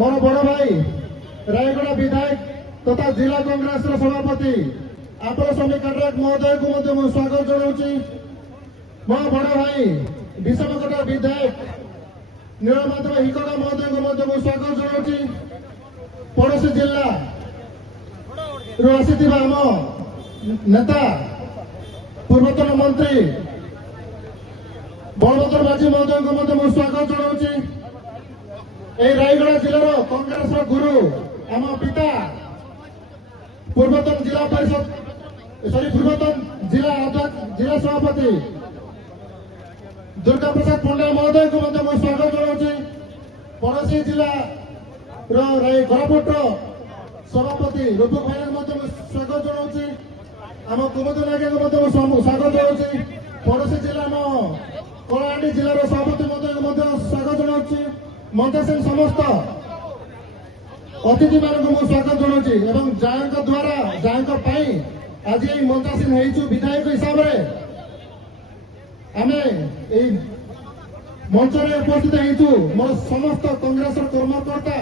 मोर बड़ भाई रायगढ़ विधायक तथा जिला कांग्रेस सभापति आपल स्वामी काटराक महोदय को स्वागत जनाऊँ। मो बड़ भाई विषमकटा विधायक नीलमाधव हिकड़ा महोदय को स्वागत जनाऊँ। पड़ोशी जिला आसी आम नेता पूर्वतन मंत्री बलभद्र माझी महोदय को स्वागत जनाऊँ। रायगढ़ जिलार कांग्रेस गुरु आम पिता पूर्वतन जिला परिषद पूर्वतन जिला जिला सभापति दुर्गा प्रसाद पंडा महोदय को स्वागत जनाऊँ। पड़ोशी जिला कोरापुट सभापति रूपक भाई स्वागत जनाऊँ। आम कुमुद नायक को स्वागत जनाऊँ। पड़ोशी जिला कलाहांडी जिलार सभापति महोदय स्वागत जनाऊँ। मंचासीन समस्त अतिथि मान स्वागत जनाऊँ। जहाँ द्वारा जहाँ आज ये मंचासीन हो विधायक हिसाब से आम मंच उपस्थित हो मोर समस्त कांग्रेस कर्मकर्ता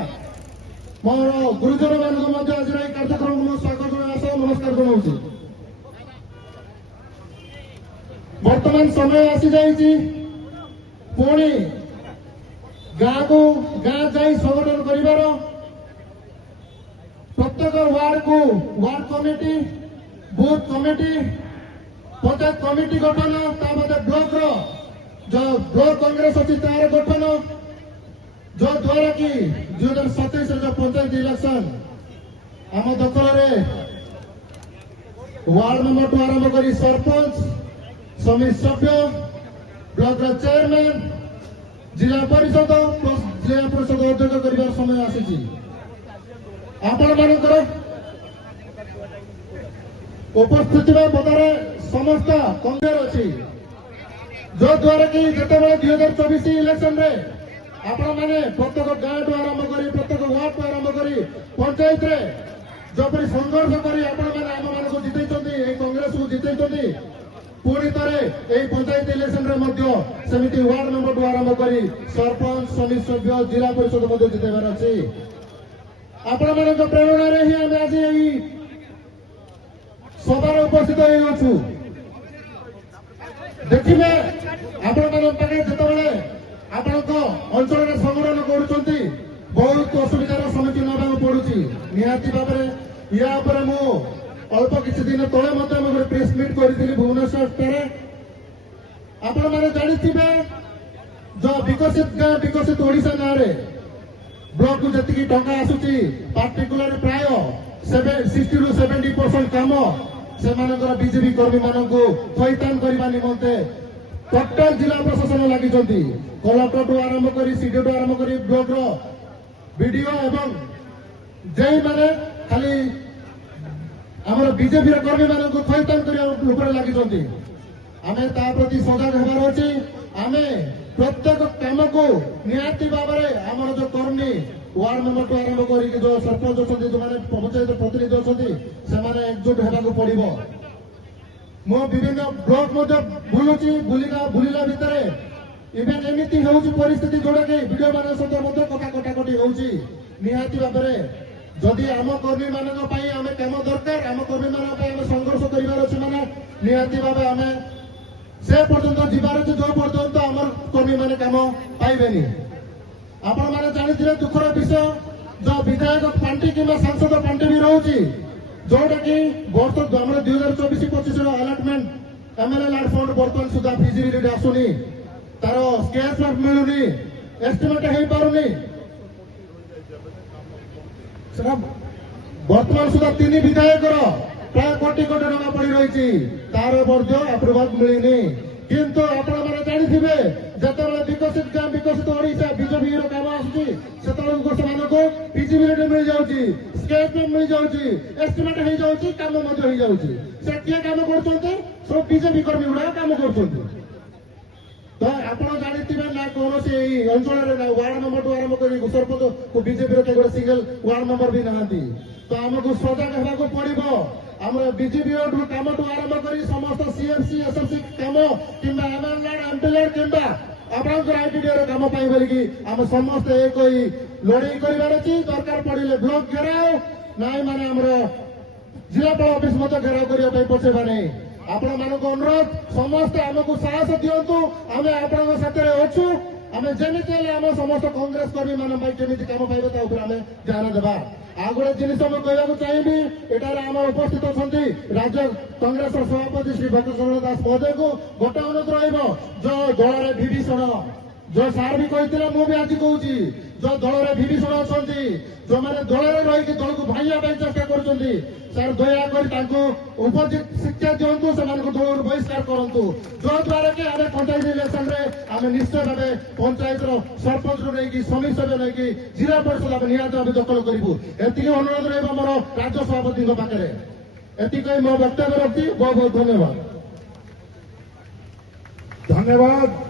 मोर गुरुजन मान आज कार्यक्रम को स्वागत जनाई नमस्कार जनाऊँ। वर्तमान समय आसी जाइए पुणी गाँ को गाँ जा संगठन कर प्रत्येक वार्ड को ward committee booth committee panchayat committee गठन ब्लॉक जो ब्लॉक कांग्रेस अच्छी तार गठन जो द्वारा कि 2027 जो पंचायत इलेक्शन आम दखल वार्ड मेंबर टू आरंभ कर सरपंच समिति सभ्य ब्लॉक चेयरमैन जिला परिषद जिला परिषद अध्यक्ष कर समय आसी आपण मान उपस्थित पदार समस्त कांग्रेस अच्छी जो द्वारा कि जिते 2024 इलेक्शन रे आपण मैंने प्रत्येक गाँव टू आरंभ कर प्रत्येक वार्ड टू आरंभ कर पंचायत रे जोपरी संघर्ष कर आम मान जिते कांग्रेस को जिते पुणी थे यही पंचायत इलेक्शन सेमती वार्ड मेंबर टू आरंभ कर सरपंच समिति सभ्य जिला परिषद जितेबार अच्छी आपण मान प्रेरणा ही आम आज सभार उपस्थित हो देखिए आपण जिते आपण अंचल संगठन कर बहुत असुविधार सम्मुखीन होगा पड़ुची निहाती भाव में या अल्प किसी दिन तले प्रेस मीट करी भुवनेश्वर आपण मैंने जाथे जो विकसित गाँ विकसित ओडिशा ना ब्लॉक को जी टंका आसूची पार्टिकुलर प्राय 60 ରୁ 70% काम से बीजेपी कर्मी मान थैतान करने निमंते टोटाल जिला प्रशासन लगी कलेक्टर टू आरंभ कर सीडीओ टू आरंभ कर ब्लॉक वीडियो एवं जे मैंने खाली आमर बीजेपी कर्मी मान थैतान करने लगी आम प्रति सजग होबार अच्छी आम प्रत्येक काम को निहाती भाव में आमर जो कर्मी वार्ड मेंबर टू आरंभ कर जो सरपंच अच्छे जो मैंने पंचायत प्रतिनिधि अच्छे एकजुट होगा पड़ो मो विभिन्न ब्लॉक बुलूची बुलिला भितर इवेन एमती हो परिस्थिति जोड़ा कि वीडियो मान सहित कथा कटाकटी हो निहाती भाव में जदि आम कर्मी मान आम कम दरकार आम कर्मी मान संघर्ष कर निहाती भाव आम से पर्यंत जीवार जो पर्यंत आम कर्मी मान कम पाइबेनी आपण मैंने जानते दुखर विषय जो विधायक पांटि कि सांसद पांटि भी रोचे जोटा कि वर्ष 2024-25 अलटमेंट एमएलए लैंड फंड बर्तमान सुधा फिजिबिलिटी आसुनी तार स्केच मैप मिलूनी एस्टिमेट हो पारुनी बर्तमान सुधा 3 विधायक प्राय कोटी कोटी टका पड़ रही तार अप्रुवाल मिलनी किंतु आपण मैंने जानते जिते विकसित गाँ विकसित ओडिशा बीजेपी काम आसुची फिजिबिलिटी मिल जाऊँगी स्केच मैप मिल जाऊँगी एस्टिमेट हो जाऊँगी काम हो जाऊँगी से किए काम कर सब बीजेपी कर्मी गुड़ा काम कर तो आप जानते ना कौन अंचल वार्ड मेंबर टू आरंभ कर sarpanch BJP single ward member भी नहांती तो आमको सजग होगा पड़ो आम बीजेपी काम टू आरंभ कर समस्त सीएमसी एसएमसी काम कि एमएलए एमपीएलए कि आपंकर आईटीडीओ काम बोलिकी आम समस्त एक लड़ाई करार अच्छी दरकार पड़े ब्लॉक घेराव नाई माने आमर जिलापाल ऑफिस मत घेराव करने पछेबा नहीं आपण मानक अनुरोध समस्ते आमको साहस दिंतु आम आपण साथे अच्छु आम जमी आम समस्त कांग्रेस कर्मी मान केमी कम पाइबे आम ध्यान देवा आ गोटे जिन कहवाक चाहिए एटार आम उपस्थित अच्छा राज्य कांग्रेस सभापति श्री भक्तचरण दास महोदय को गोटे अनुरोध रो दल विभीषण जो सार भी कहते मुझे आज कहूँ जो दल विभीषण अच्छा जो मैंने दल रही दल को भाइया चेष्टा कर दयाकर उपयुक्त शिक्षा दिंतु से दल बहिष्कार करूँ जो द्वारा कि आम पंचायत इलेक्शन आम निश्चय भाव पंचायत सरपंच नहीं समिति सभ्य नहीं जिला परिषद आम निहत भाव दखल करूँ एति अनुरोध रहा राज्य सभापति पाखे एति मो वक्तव्य रखी बहुत बहुत धन्यवाद। धन्यवाद।